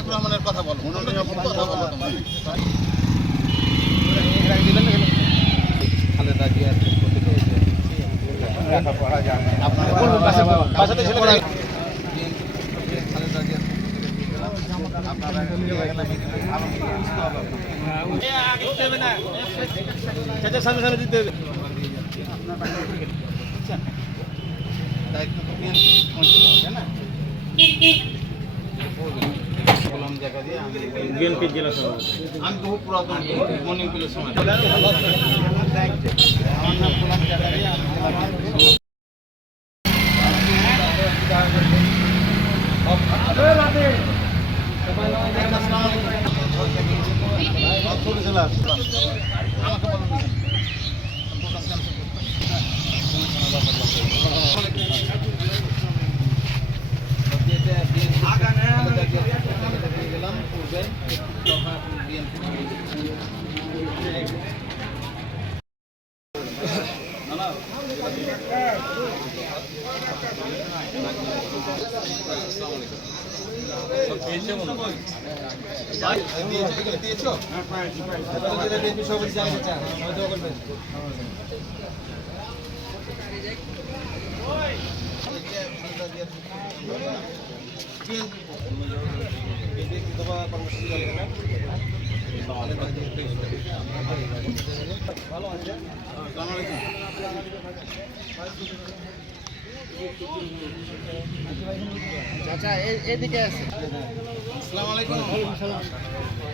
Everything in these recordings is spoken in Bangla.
তারেক রহমানের কথা বলো, কথা বলো। খালেদা জিয়ার সামনে দিতে হবে। দায়িত্ব তো বিএনপি জেলা সভাপতি। আমি বহু পুরাতন মর্নিং পিলের সময় আমার নাম গোলাম জাকারিয়া।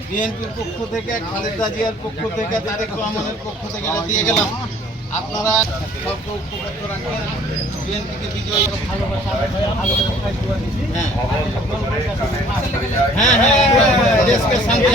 বিএনপির পক্ষ থেকে, খালেদা জিয়ার পক্ষ থেকে, তারেক রহমানের পক্ষ থেকে দিয়ে গেলাম। আপনারা সবকে উপকৃত রাখবেন, বিএনপিকে বিজয়ী। দেশকে শান্তি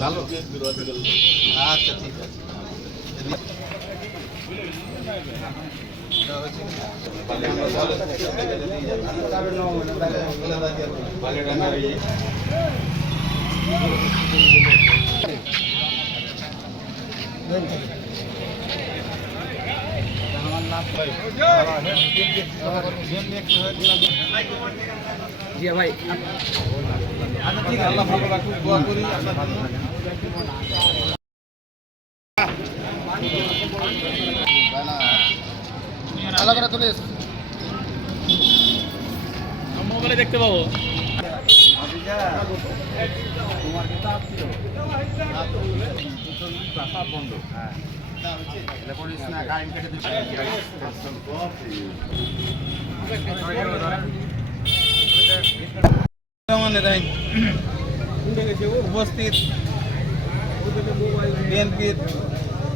ভালো। আচ্ছা ঠিক আছে। ভাই আচ্ছা ঠিক আছে, আল্লাহ ভালো রাখুন, দোয়া করি আপনার জন্য। ভালো করে তুলে মোবাইলে দেখতে পাবো। বন্ধ উপস্থিত বিএনপির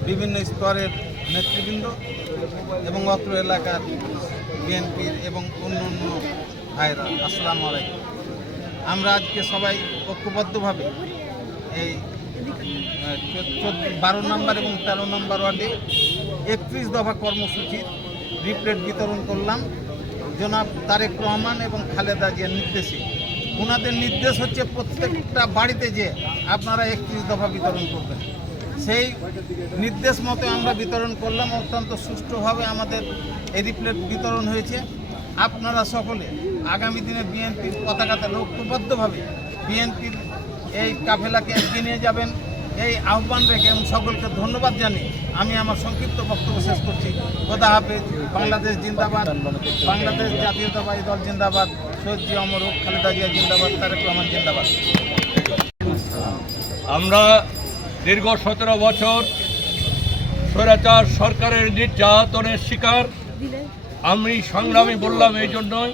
বিভিন্ন স্তরের নেতৃবৃন্দ এবং অত্র এলাকার বিএনপির এবং অন্য ভাইরা, আসসালামু আলাইকুম। আমরা আজকে সবাই ঐক্যবদ্ধভাবে এই 12 নম্বর এবং 13 নম্বর ওয়ার্ডে 31 দফা কর্মসূচির লিফলেট বিতরণ করলাম জনাব তারেক রহমান এবং খালেদা জিয়ার নির্দেশে। ওনাদের নির্দেশ হচ্ছে প্রত্যেকটা বাড়িতে যে আপনারা 31 দফা বিতরণ করবেন। সেই নির্দেশ মতো আমরা বিতরণ করলাম। অত্যন্ত সুষ্ঠুভাবে আমাদের এই লিফলেট বিতরণ হয়েছে। আপনারা সকলে আগামী দিনে বিএনপির পতাকাতে ঐক্যবদ্ধভাবে বিএনপির এই কাফেলাকে এগিয়ে নিয়ে যাবেন, এই আহ্বান রেখে এবং সকলকে ধন্যবাদ জানিয়ে আমি আমার সংক্ষিপ্ত বক্তব্য শেষ করছি। খোদা হাফেজ। বাংলাদেশ জিন্দাবাদ, বাংলাদেশ জাতীয়তাবাদী দল জিন্দাবাদ, শহীদ জিয়া অমর হোক, খালেদা জিয়া জিন্দাবাদ, তারেক রহমান জিন্দাবাদ। আমরা দীর্ঘ 17 বছর স্বৈরাচার সরকারের নির্যাতনের শিকার। আমি সংগ্রামী বললাম এই জন্যই